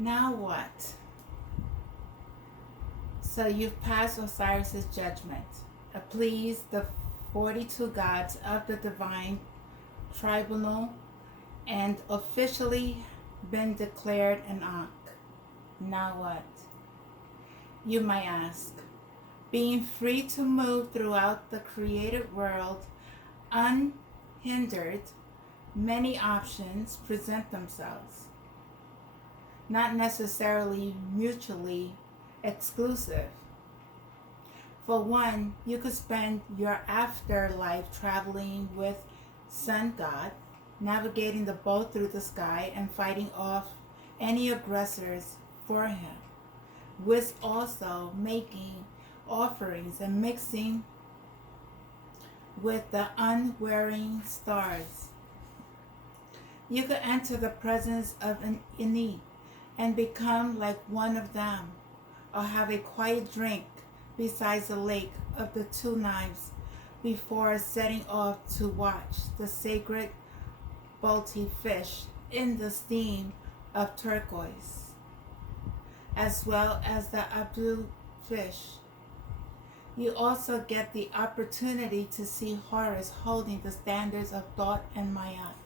Now what? So you've passed Osiris's judgment, appeased the 42 gods of the divine tribunal, and officially been declared an Ankh. Now what? You might ask. Being free to move throughout the created world unhindered, many options present themselves. Not necessarily mutually exclusive. For one, you could spend your afterlife traveling with Sun God, navigating the boat through the sky and fighting off any aggressors for him, with also making offerings and mixing with the unwearying stars. You could enter the presence of an Ini and become like one of them, or have a quiet drink beside the lake of the two knives before setting off to watch the sacred Balti fish in the steam of turquoise, as well as the Abdu fish. You also get the opportunity to see Horus holding the standards of thought and Mayat.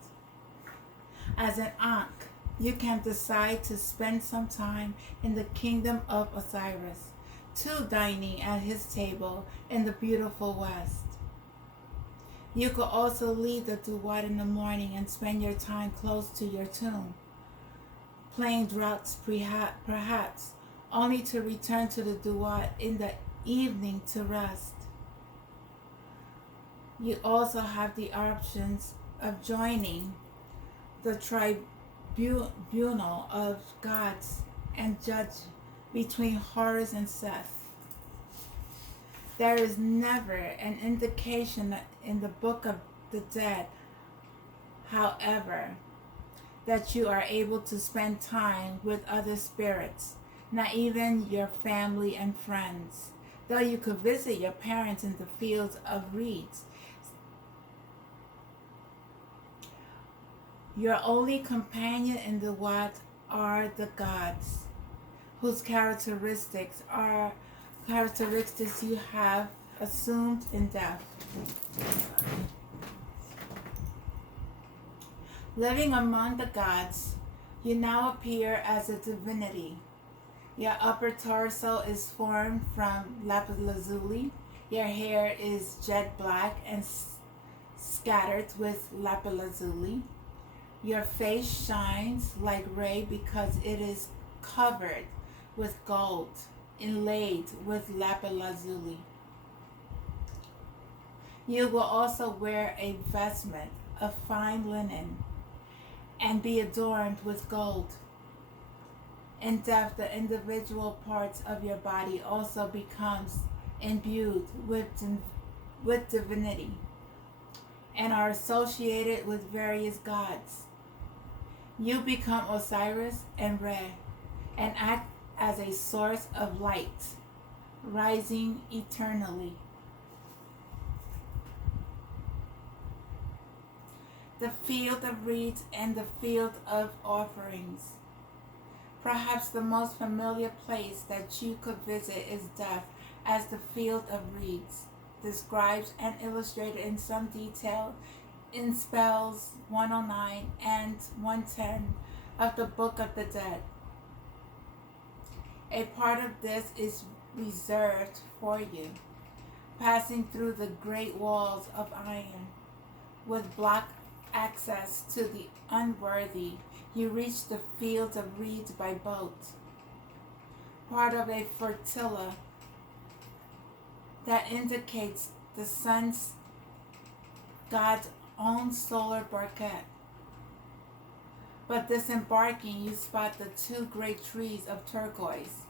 As an Ankh, you can decide to spend some time in the kingdom of Osiris, too dining at his table in the beautiful West. You could also leave the DUAT in the morning and spend your time close to your tomb, playing draughts perhaps, only to return to the DUAT in the evening to rest. You also have the options of joining the tribunal of gods and judge between Horus and Seth. There is never an indication in the Book of the Dead, however, that you are able to spend time with other spirits, not even your family and friends, though you could visit your parents in the fields of reeds. Your only companion in the DUAT are the gods, whose characteristics you have assumed in death. Living among the gods, you now appear as a divinity. Your upper torso is formed from lapis lazuli. Your hair is jet black and scattered with lapis lazuli. Your face shines like ray because it is covered with gold, inlaid with lapis lazuli. You will also wear a vestment of fine linen and be adorned with gold. In death, the individual parts of your body also becomes imbued with divinity and are associated with various gods. You become Osiris and Re and act as a source of light, rising eternally. The field of reeds and the field of offerings. Perhaps the most familiar place that you could visit is death, as the field of reeds, described and illustrated in some detail in spells 109 and 110 of the Book of the Dead. A part of this is reserved for you, passing through the great walls of iron. With blocked access to the unworthy, you reach the fields of reeds by boat, part of a flotilla that indicates the sun's God's own solar barquette. But disembarking, you spot the two great trees of turquoise,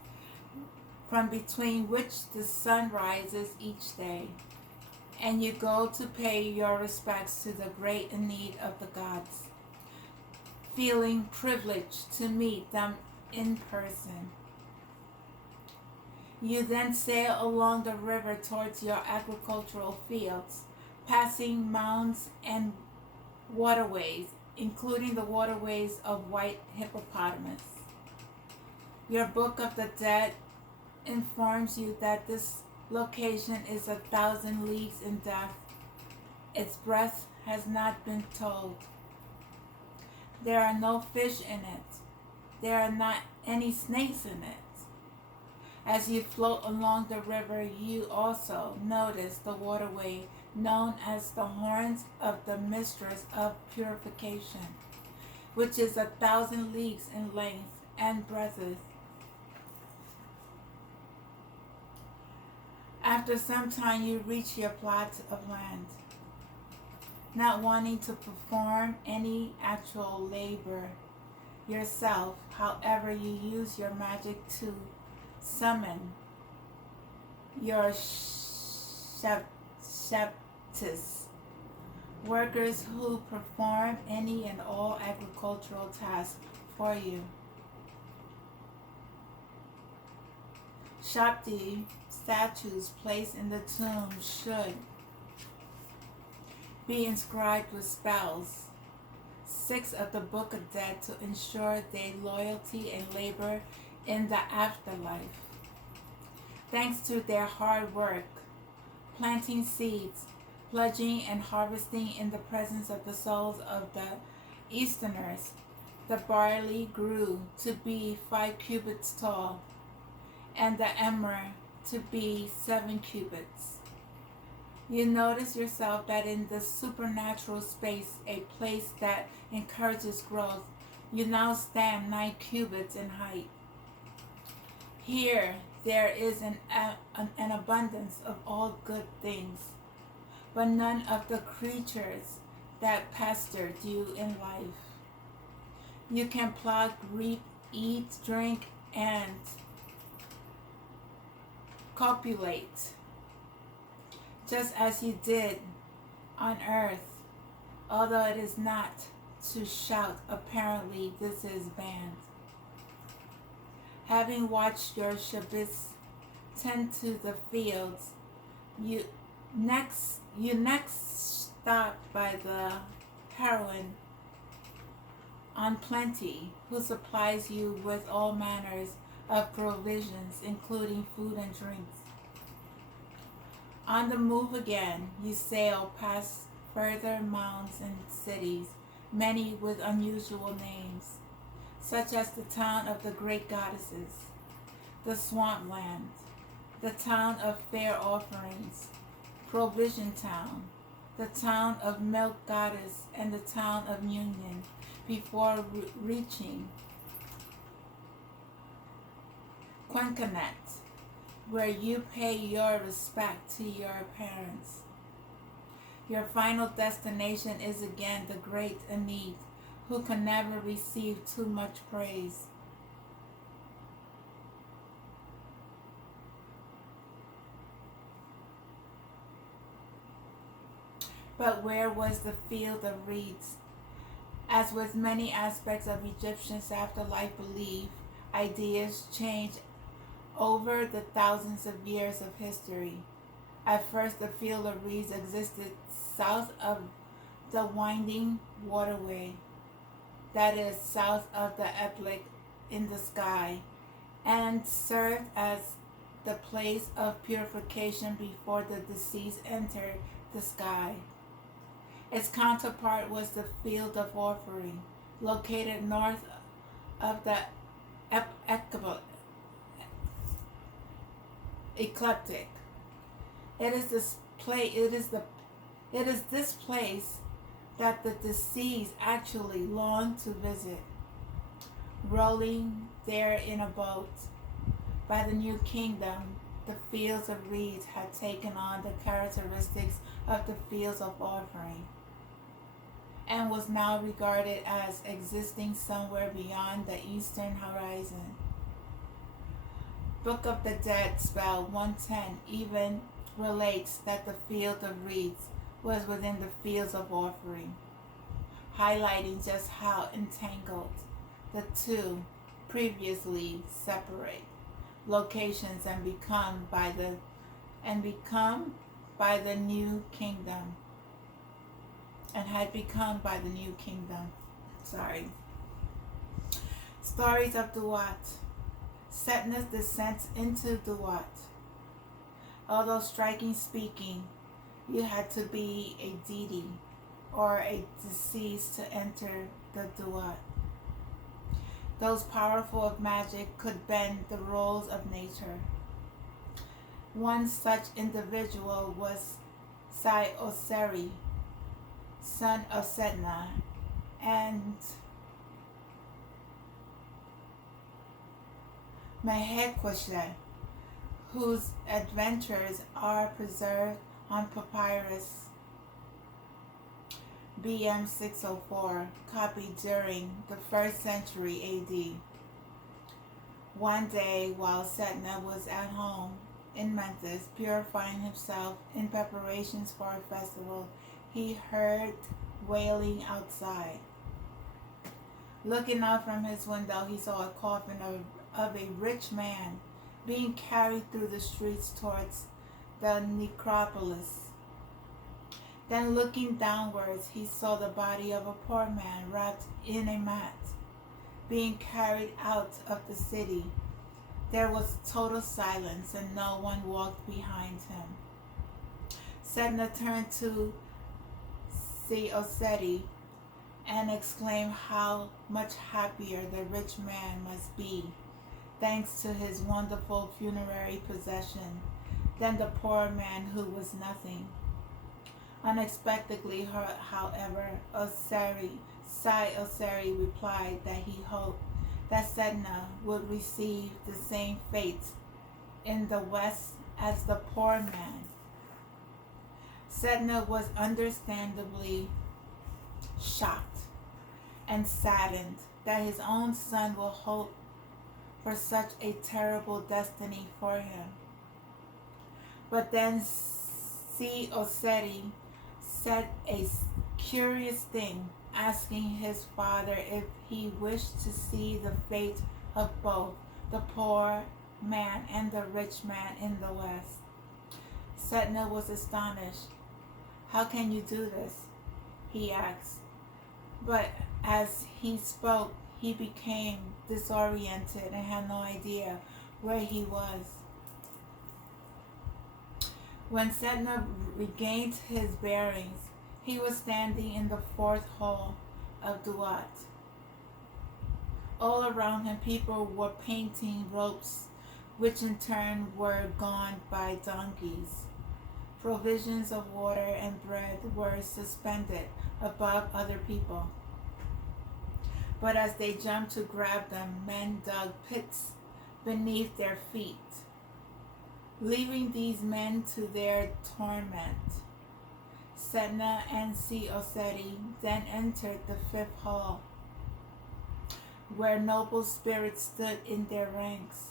from between which the sun rises each day, and you go to pay your respects to the great in need of the gods, feeling privileged to meet them in person. You then sail along the river towards your agricultural fields, passing mounds and waterways, including the waterways of white hippopotamus. Your Book of the Dead informs you that this location is 1,000 leagues in depth. Its breadth has not been told. There are no fish in it. There are not any snakes in it. As you float along the river, you also notice the waterway known as the Horns of the Mistress of Purification, which is 1,000 leagues in length and breadth. After some time, you reach your plot of land. Not wanting to perform any actual labor yourself, however, you use your magic to summon your sheptis, workers who perform any and all agricultural tasks for you. Shakti statues placed in the tomb should be inscribed with spells, 6 of the Book of Dead, to ensure their loyalty and labor in the afterlife. Thanks to their hard work, planting seeds, pledging and harvesting in the presence of the souls of the Easterners, the barley grew to be 5 cubits tall, and the emmer to be 7 cubits. You notice yourself that in this supernatural space, a place that encourages growth, you now stand 9 cubits in height. Here there is an abundance of all good things, but none of the creatures that pestered you in life. You can pluck, reap, eat, drink, and copulate, just as you did on earth, although it is not to shout. Apparently this is banned. Having watched your shabbos tend to the fields, you next stopped by the heroine on Plenty, who supplies you with all manners of provisions, including food and drinks. On the move again, you sail past further mounds and cities, many with unusual names, such as the town of the great goddesses, the swampland, the town of fair offerings, Provision Town, the town of milk goddess, and the town of Union, before reaching Quinconet, where you pay your respect to your parents. Your final destination is again the great Enid, who can never receive too much praise. But where was the field of reeds? As with many aspects of Egyptians' afterlife belief, ideas change over the thousands of years of history. At first, the field of reeds existed south of the winding waterway, that is, south of the epilogue in the sky, and served as the place of purification before the deceased entered the sky. Its counterpart was the field of offering, located north of the ecliptic. It is this place that the deceased actually long to visit. Rolling there in a boat, by the new kingdom, the fields of reeds had taken on the characteristics of the fields of offering, and was now regarded as existing somewhere beyond the eastern horizon. Book of the Dead, spell 110, even relates that the field of reeds was within the fields of offering, highlighting just how entangled the two previously separate locations and become by the new kingdom, and had become by the new kingdom. Stories of DUAT. Setna's descent into DUAT. Although striking speaking, you had to be a deity or a deceased to enter the DUAT. Those powerful of magic could bend the rules of nature. One such individual was Oseri, son of Setna, and Mehequeshe, whose adventures are preserved on papyrus BM 604, copied during the 1st century AD. One day, while Setna was at home in Memphis, purifying himself in preparations for a festival, he heard wailing outside. Looking out from his window, he saw a coffin of a rich man being carried through the streets towards the necropolis. Then looking downwards, he saw the body of a poor man wrapped in a mat, being carried out of the city. There was total silence, and no one walked behind him. Setna turned to Oseri and exclaimed how much happier the rich man must be, thanks to his wonderful funerary possession, than the poor man who was nothing. Unexpectedly, however, Oseri replied that he hoped that Setna would receive the same fate in the West as the poor man. Setna was understandably shocked and saddened that his own son will hope for such a terrible destiny for him. But then Oseri said a curious thing, asking his father if he wished to see the fate of both the poor man and the rich man in the West. Setna was astonished. "How can you do this?" he asked. But as he spoke, he became disoriented and had no idea where he was. When Setna regained his bearings, he was standing in the 4th hall of DUAT. All around him, people were painting ropes, which in turn were gone by donkeys. Provisions of water and bread were suspended above other people. But as they jumped to grab them, men dug pits beneath their feet. Leaving these men to their torment, Setna and Oseri then entered the 5th hall, where noble spirits stood in their ranks.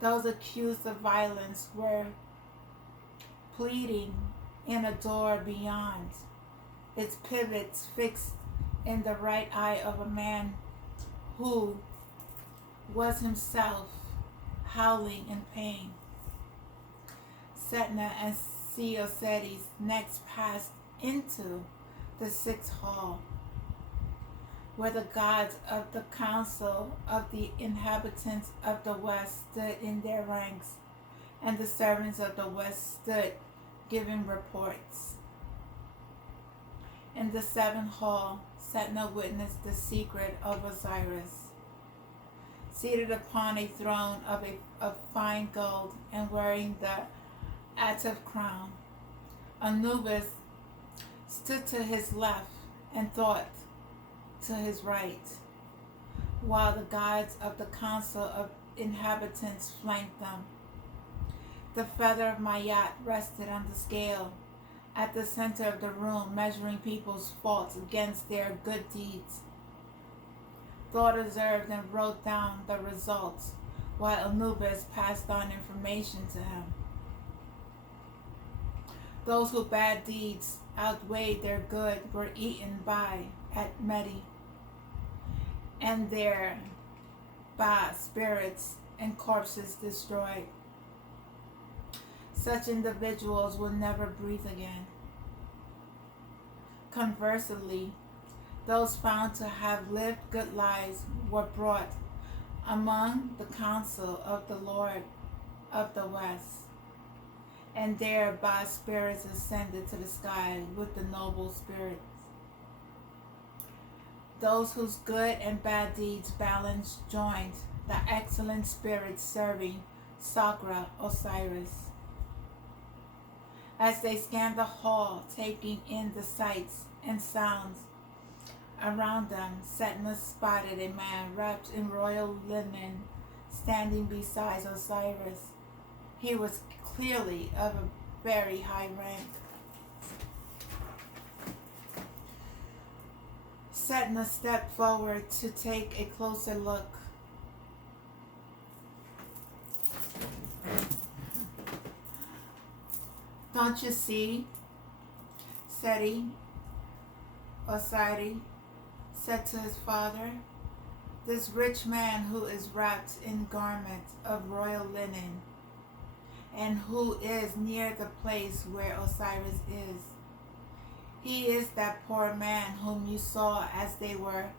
Those accused of violence were pleading in a door beyond, its pivots fixed in the right eye of a man who was himself howling in pain. Setna and Oseri next passed into the 6th hall, where the gods of the council of the inhabitants of the West stood in their ranks, and the servants of the West stood giving reports. In the 7th hall, Setna witnessed the secret of Osiris. Seated upon a throne of fine gold and wearing the Atif crown, Anubis stood to his left and Thoth to his right, while the gods of the council of inhabitants flanked them. The feather of Mayat rested on the scale at the center of the room, measuring people's faults against their good deeds. Thoth observed and wrote down the results, while Anubis passed on information to him. Those whose bad deeds outweighed their good were eaten by at Medi, and their spirits and corpses destroyed. Such individuals will never breathe again. Conversely, those found to have lived good lives were brought among the council of the Lord of the West. And there by spirits ascended to the sky with the noble spirits, those whose good and bad deeds balance joined, the excellent spirits serving Sakra Osiris. As they scanned the hall, taking in the sights and sounds around them, Setna spotted a man wrapped in royal linen standing beside Osiris. He was clearly of a very high rank. Setna stepped forward to take a closer look. Don't you see, Osiris said to his father, this rich man who is wrapped in garments of royal linen, and who is near the place where Osiris is. He is that poor man whom you saw as they were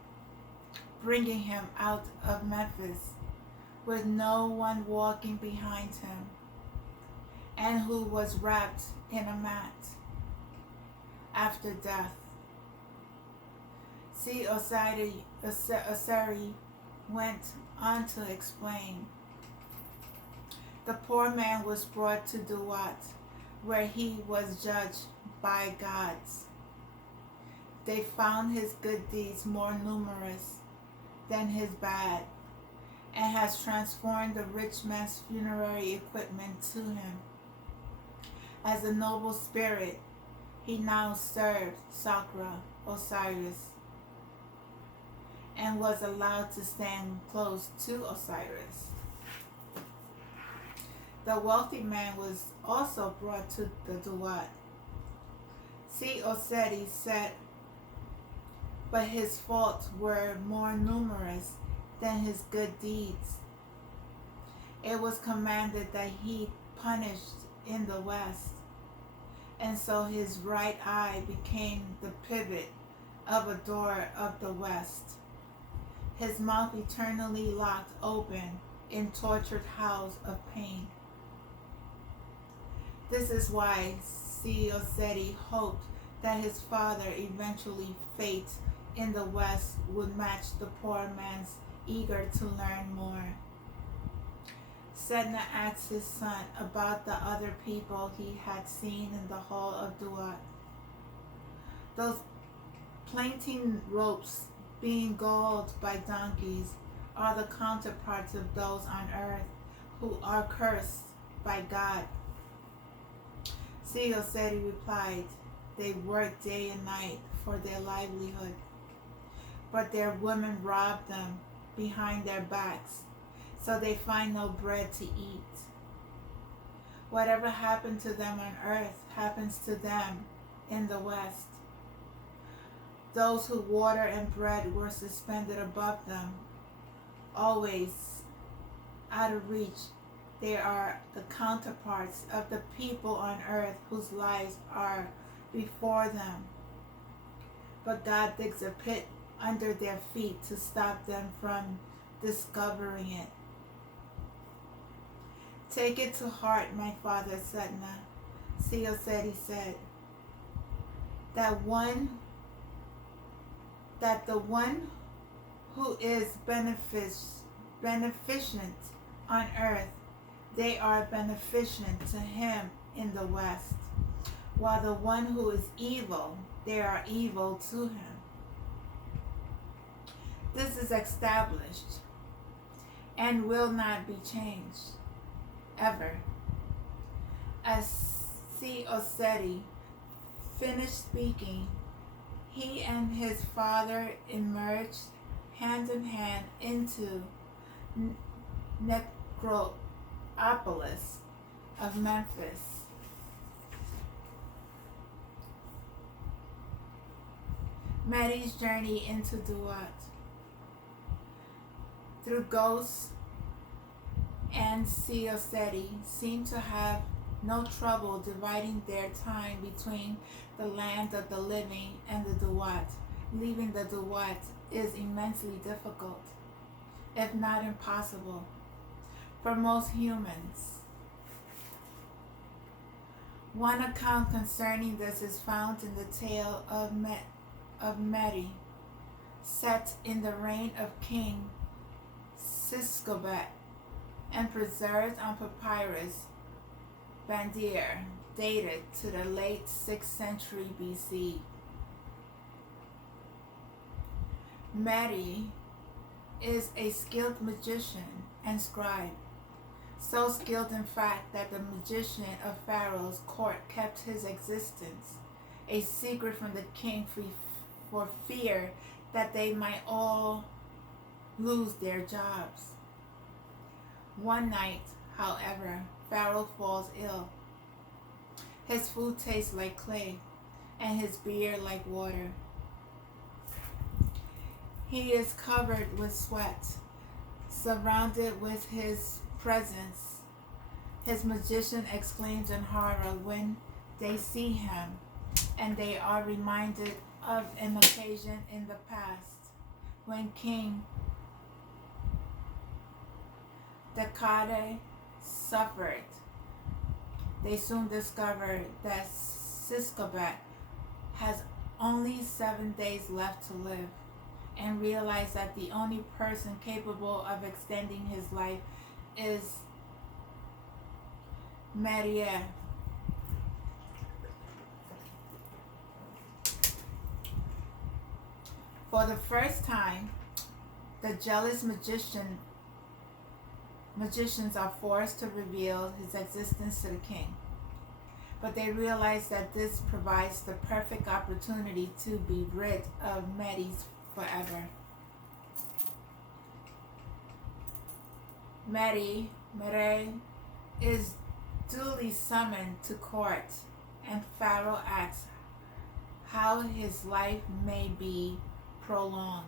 bringing him out of Memphis, with no one walking behind him, and who was wrapped in a mat after death. See, Osiris went on to explain. The poor man was brought to DUAT, where he was judged by gods. They found his good deeds more numerous than his bad, and has transformed the rich man's funerary equipment to him. As a noble spirit, he now served Sakra Osiris, and was allowed to stand close to Osiris. The wealthy man was also brought to the DUAT. See, Osiris said, but his faults were more numerous than his good deeds. It was commanded that he punished in the West, and so his right eye became the pivot of a door of the West, his mouth eternally locked open in tortured house of pain. This is why Osiris hoped that his father eventually fate in the West would match the poor man's eager to learn more. Setna asked his son about the other people he had seen in the hall of DUAT. Those plaiting ropes being galled by donkeys are the counterparts of those on earth who are cursed by God. Osiris replied, they work day and night for their livelihood, but their women rob them behind their backs, so they find no bread to eat. Whatever happened to them on earth happens to them in the West. Those who water and bread were suspended above them, always out of reach. They are the counterparts of the people on earth whose lives are before them. But God digs a pit under their feet to stop them from discovering it. Take it to heart, my father Setna, Osiris said, that the one who is beneficent on earth, they are beneficent to him in the West, while the one who is evil, they are evil to him. This is established and will not be changed, ever. As Osiris finished speaking, he and his father emerged hand in hand into Necropolis of Memphis. MERYRE'S journey into DUAT. Through ghosts and Osiris seem to have no trouble dividing their time between the land of the living and the DUAT. Leaving the DUAT is immensely difficult. if not impossible, for most humans. One account concerning this is found in the tale of Meri, set in the reign of King Siskobat, and preserved on papyrus Bandir, dated to the late 6th century BC. Meri is a skilled magician and scribe, so skilled in fact that the magician of Pharaoh's court kept his existence a secret from the king for fear that they might all lose their jobs. One night, however, Pharaoh falls ill. His food tastes like clay, and his beer like water. He is covered with sweat, surrounded with his presence. His magician exclaims in horror when they see him, and they are reminded of an occasion in the past when King Decade suffered. They soon discover that Siskobat has only 7 days left to live, and realize that the only person capable of extending his life is MERYRE'S. For the first time, the jealous magicians are forced to reveal his existence to the king. But they realize that this provides the perfect opportunity to be rid of MERYRE'S forever. MERYRE is duly summoned to court, and Pharaoh asks how his life may be prolonged.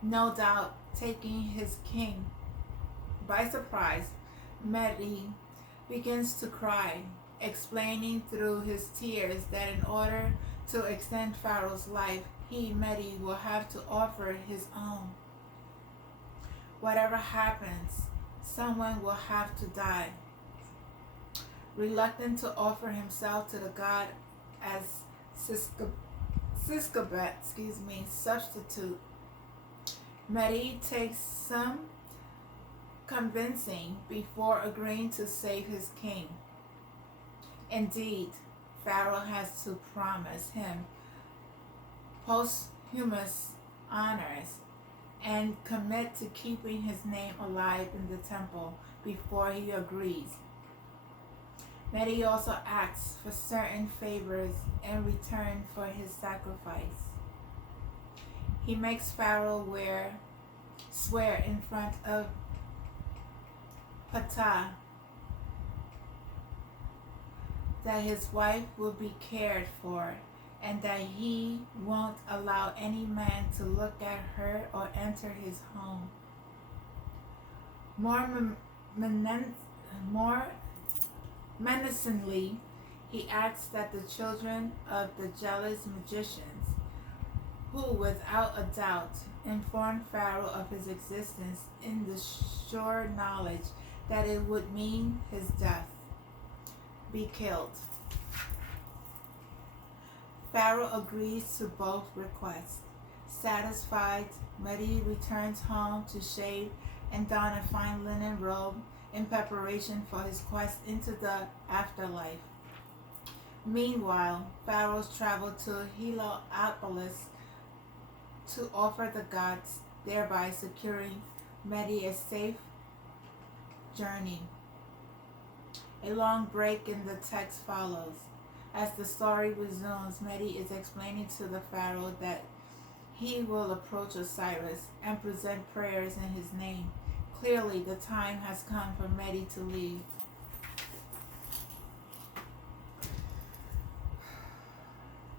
No doubt taking his king by surprise, MERYRE begins to cry, explaining through his tears that in order to extend Pharaoh's life, MERYRE will have to offer his own. Whatever happens, someone will have to die. Reluctant to offer himself to the god as Siskobat's substitute, MERYRE takes some convincing before agreeing to save his king. Indeed, Pharaoh has to promise him posthumous honors and commit to keeping his name alive in the temple before he agrees. MERYRE also asks for certain favors in return for his sacrifice. He makes Pharaoh swear in front of Ptah that his wife will be cared for, and that he won't allow any man to look at her or enter his home. More menacingly, he asks that the children of the jealous magicians, who without a doubt informed Pharaoh of his existence in the sure knowledge that it would mean his death, be killed. Pharaoh agrees to both requests. Satisfied, MERYRE returns home to shave and don a fine linen robe in preparation for his quest into the afterlife. Meanwhile, pharaohs travel to Heliopolis to offer the gods, thereby securing MERYRE a safe journey. A long break in the text follows. As the story resumes, MERYRE is explaining to the pharaoh that he will approach Osiris and present prayers in his name. Clearly, the time has come for MERYRE to leave.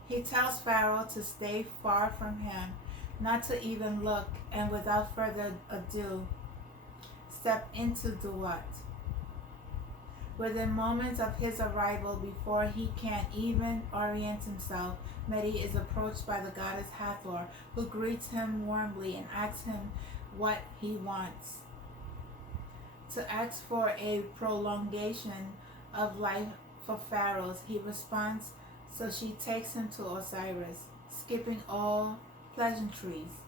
He tells Pharaoh to stay far from him, not to even look, and without further ado, step into DUAT. Within moments of his arrival, before he can even orient himself, MERYRE is approached by the goddess Hathor, who greets him warmly and asks him what he wants. To ask for a prolongation of life for Pharaoh, he responds, so she takes him to Osiris, skipping all pleasantries.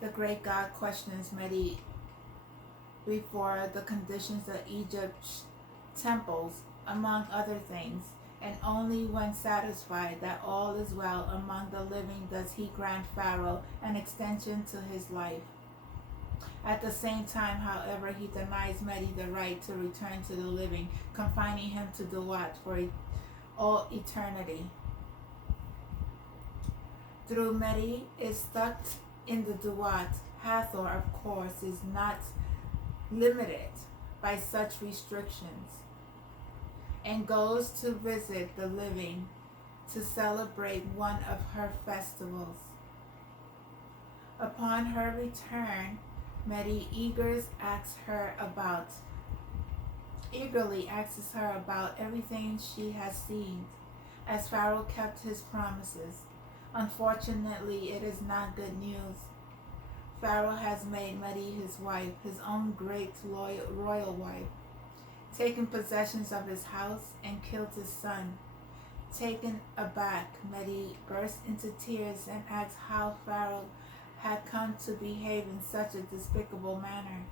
The great god questions Medi before the conditions of Egypt's temples, among other things, and only when satisfied that all is well among the living does he grant Pharaoh an extension to his life. At the same time, however, he denies Medi the right to return to the living, confining him to DUAT for all eternity. Through Medi is stuck in the DUAT, Hathor, of course, is not limited by such restrictions, and goes to visit the living to celebrate one of her festivals. Upon her return, Medi eagerly asks her about everything she has seen, as Pharaoh kept his promises. Unfortunately, it is not good news. Pharaoh has made Medi his wife, his own great royal wife, taken possessions of his house and killed his son. Taken aback, Medi burst into tears and asked how Pharaoh had come to behave in such a despicable manner.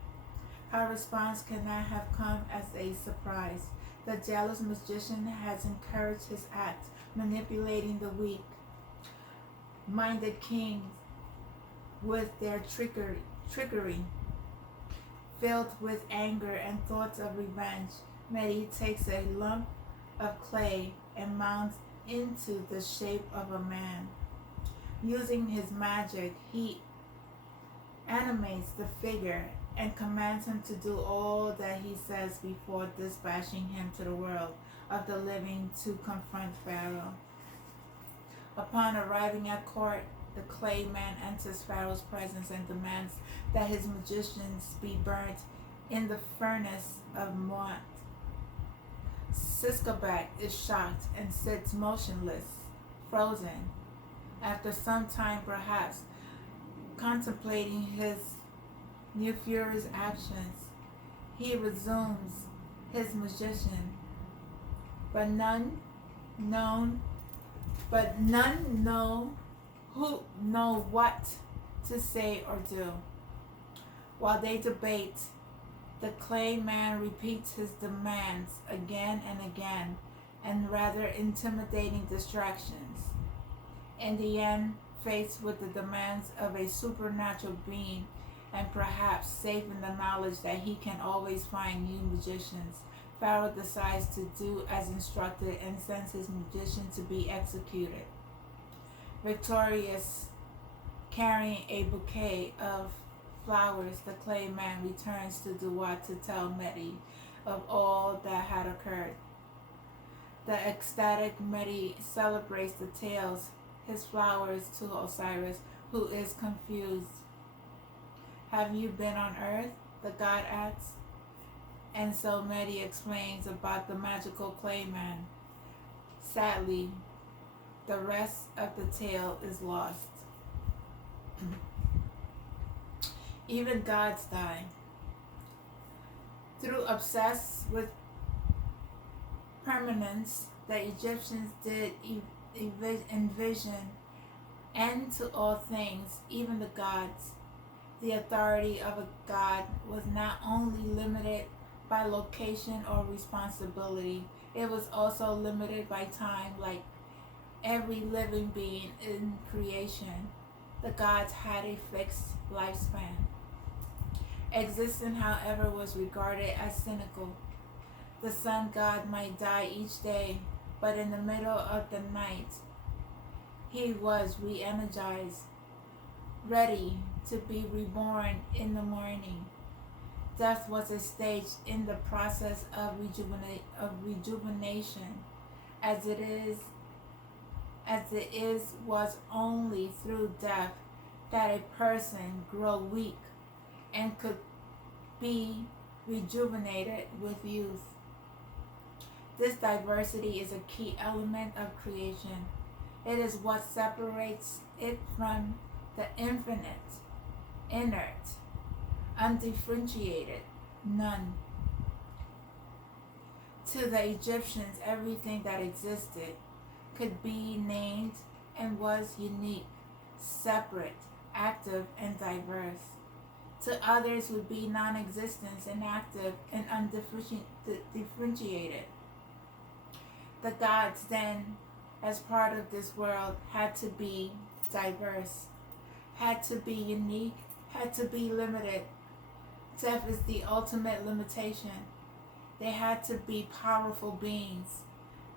Her response cannot have come as a surprise. The jealous magician has encouraged his act, manipulating the weak-minded kings with their trickery. Filled with anger and thoughts of revenge, Medi takes a lump of clay and mounds into the shape of a man. Using his magic, he animates the figure and commands him to do all that he says before dispatching him to the world of the living to confront Pharaoh. Upon arriving at court, the clay man enters Pharaoh's presence and demands that his magicians be burnt in the furnace of Mot. Siskabek is shocked and sits motionless, frozen. After some time, perhaps, contemplating his new Fury's actions, he resumes his magician. But none know what to say or do. While they debate, the clay man repeats his demands again and again, and rather intimidating distractions. In the end, faced with the demands of a supernatural being, and perhaps safe in the knowledge that he can always find new magicians, Pharaoh decides to do as instructed and sends his magician to be executed. Victorious, carrying a bouquet of flowers, the clay man returns to DUAT to tell Medi of all that had occurred. The ecstatic Medi celebrates the tales his flowers to Osiris, who is confused. Have you been on earth? The god asks. And so Medi explains about the magical clay man. Sadly, the rest of the tale is lost. Even gods die. Through obsessed with permanence, the Egyptians did envision end to all things, even the gods. The authority of a god was not only limited by location or responsibility, it was also limited by time, like every living being in creation. The gods had a fixed lifespan. Existence, however, was regarded as cynical. The sun god might die each day, but in the middle of the night, he was re-energized, ready to be reborn in the morning. Death was a stage in the process of rejuvenation, as it was only through death that a person grew weak and could be rejuvenated with youth. This diversity is a key element of creation. It is what separates it from the infinite, inert, undifferentiated, none. To the Egyptians, everything that existed could be named and was unique, separate, active, and diverse. To others would be non-existent, inactive, and undifferentiated. The gods then, as part of this world, had to be diverse, had to be unique, had to be limited. Death is the ultimate limitation. They had to be powerful beings,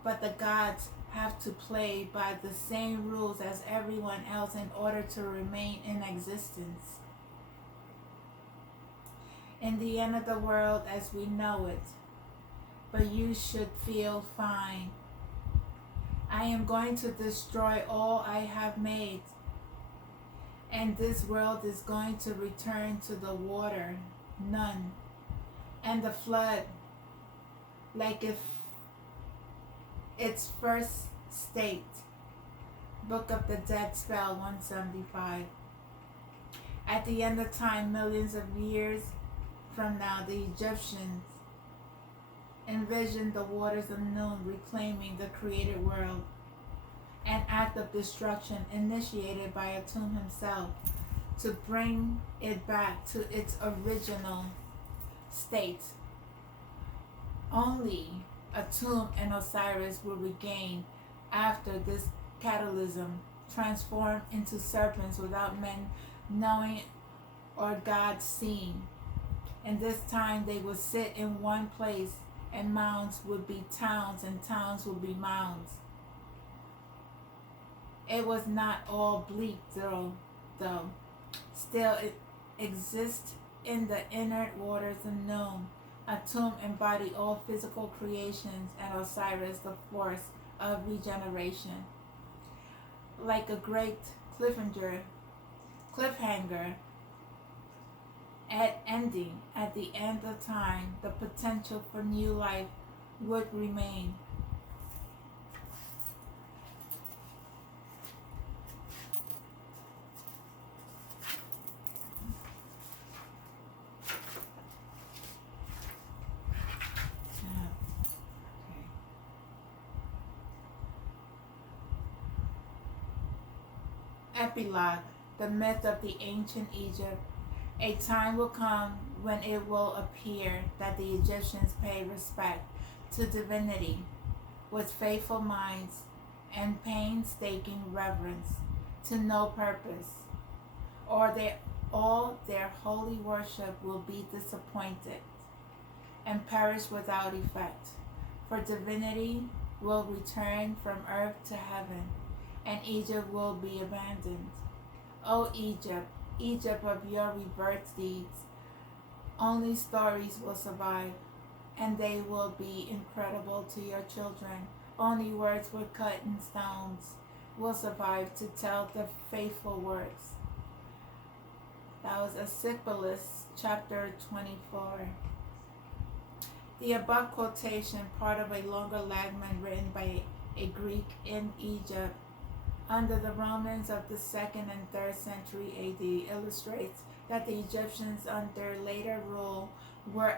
but the gods have to play by the same rules as everyone else in order to remain in existence. In the end of the world as we know it, but you should feel fine. I am going to destroy all I have made, and this world is going to return to the water, none, and the flood, like if its first state. Book of the Dead, spell 175. At the end of time, millions of years from now, the Egyptians envisioned the waters of Noon reclaiming the created world, an act of destruction initiated by Atum himself to bring it back to its original state. Only Atum and Osiris will regain after this catalysm, transformed into serpents without men knowing or God seeing. And this time they would sit in one place, and mounds would be towns, and towns would be mounds. It was not all bleak though. Still it exists in the inner waters of Noon. Atum embodied all physical creations, and Osiris the force of regeneration. Like a great cliffhanger at the end of time, the potential for new life would remain. Epilogue, the myth of the ancient Egypt. A time will come when it will appear that the Egyptians pay respect to divinity with faithful minds and painstaking reverence to no purpose, or all their holy worship will be disappointed and perish without effect. For divinity will return from earth to heaven, and Egypt will be abandoned. O Egypt, Egypt of your rebirth deeds, only stories will survive, and they will be incredible to your children. Only words were cut in stones will survive to tell the faithful words. That was Asclepius, chapter 24. The above quotation, part of a longer Lagman written by a Greek in Egypt under the Romans of the 2nd and 3rd century AD, illustrates that the Egyptians under later rule were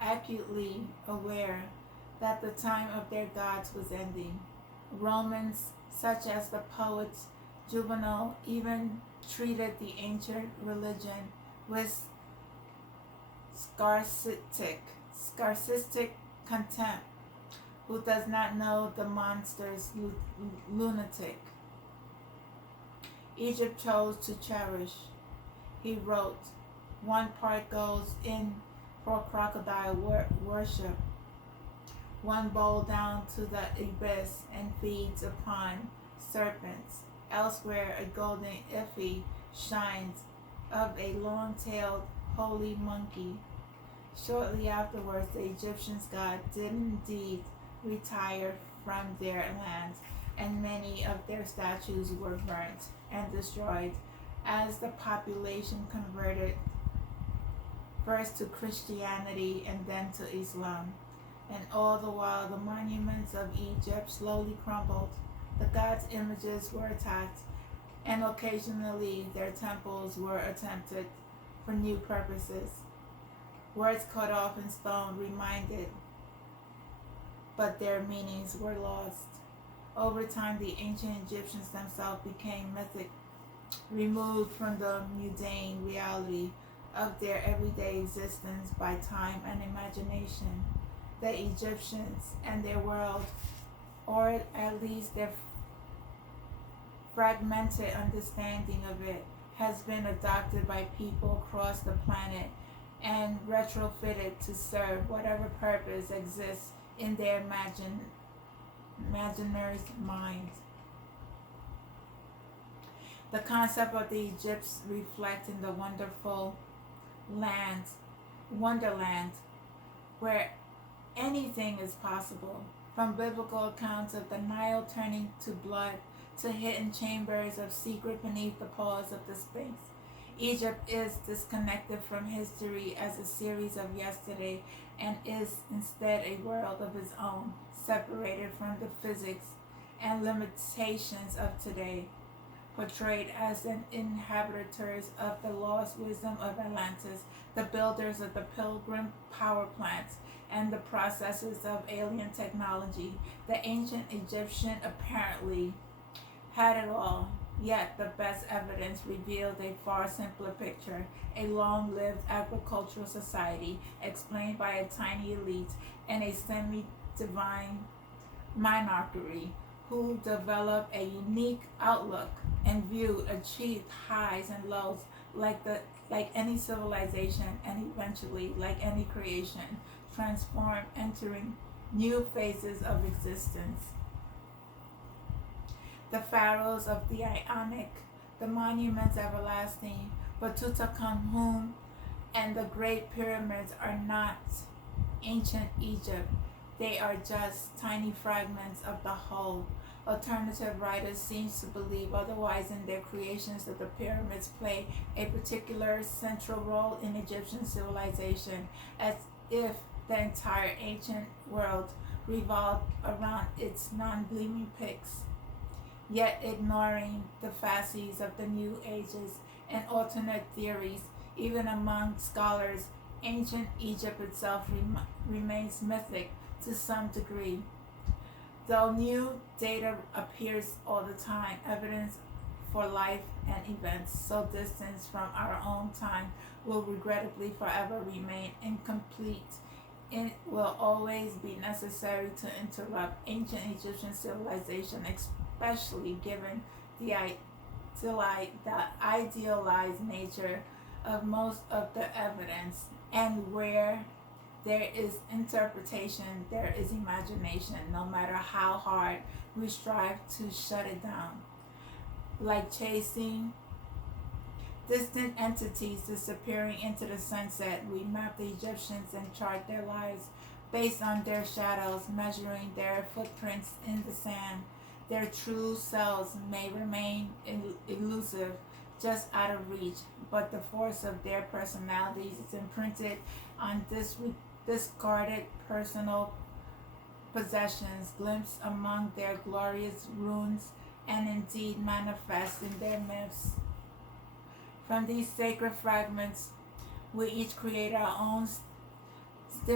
accurately aware that the time of their gods was ending. Romans, such as the poet Juvenal, even treated the ancient religion with scarsistic contempt. Who does not know the monster's lunatic? Egypt chose to cherish. He wrote, one part goes in for crocodile worship. One bow down to the abyss and feeds upon serpents. Elsewhere a golden Ife shines of a long-tailed holy monkey. Shortly afterwards, the Egyptians' god did indeed retire from their lands, and many of their statues were burnt and destroyed as the population converted first to Christianity and then to Islam. And all the while the monuments of Egypt slowly crumbled. The gods' images were attacked, and occasionally their temples were attempted for new purposes. Words cut off in stone reminded, but their meanings were lost. Over time, the ancient Egyptians themselves became mythic, removed from the mundane reality of their everyday existence by time and imagination. The Egyptians and their world, or at least their fragmented understanding of it, has been adopted by people across the planet and retrofitted to serve whatever purpose exists in their imaginer's mind. The concept of the Egypts reflecting the wonderful wonderland, where anything is possible, from biblical accounts of the Nile turning to blood to hidden chambers of secret beneath the paws of the space. Egypt is disconnected from history as a series of yesterday and is instead a world of its own, separated from the physics and limitations of today, portrayed as an inhabitants of the lost wisdom of Atlantis, the builders of the pilgrim power plants, and the processes of alien technology. The ancient Egyptian apparently had it all, yet the best evidence revealed a far simpler picture, a long-lived agricultural society explained by a tiny elite and a semi-divine monarchy who developed a unique outlook and viewed achieved highs and lows like any civilization, and eventually, like any creation, transformed, entering new phases of existence. The pharaohs of the Ionic, the monuments everlasting, but Tutankhamun and the Great Pyramids are not ancient Egypt. They are just tiny fragments of the whole. Alternative writers seem to believe otherwise in their creations that the pyramids play a particular central role in Egyptian civilization, as if the entire ancient world revolved around its non-gleaming peaks, yet ignoring the facies of the New Ages and alternate theories. Even among scholars, ancient Egypt itself remains mythic to some degree. Though new data appears all the time, evidence for life and events so distant from our own time will regrettably forever remain incomplete. It will always be necessary to interrupt ancient Egyptian civilization, especially given the idealized nature of most of the evidence, and where there is interpretation, there is imagination, no matter how hard we strive to shut it down. Like chasing distant entities disappearing into the sunset, we map the Egyptians and chart their lives based on their shadows, measuring their footprints in the sand. Their true selves may remain elusive, just out of reach, but the force of their personalities is imprinted on discarded personal possessions, glimpsed among their glorious ruins, and indeed manifest in their myths. From these sacred fragments, we each create our own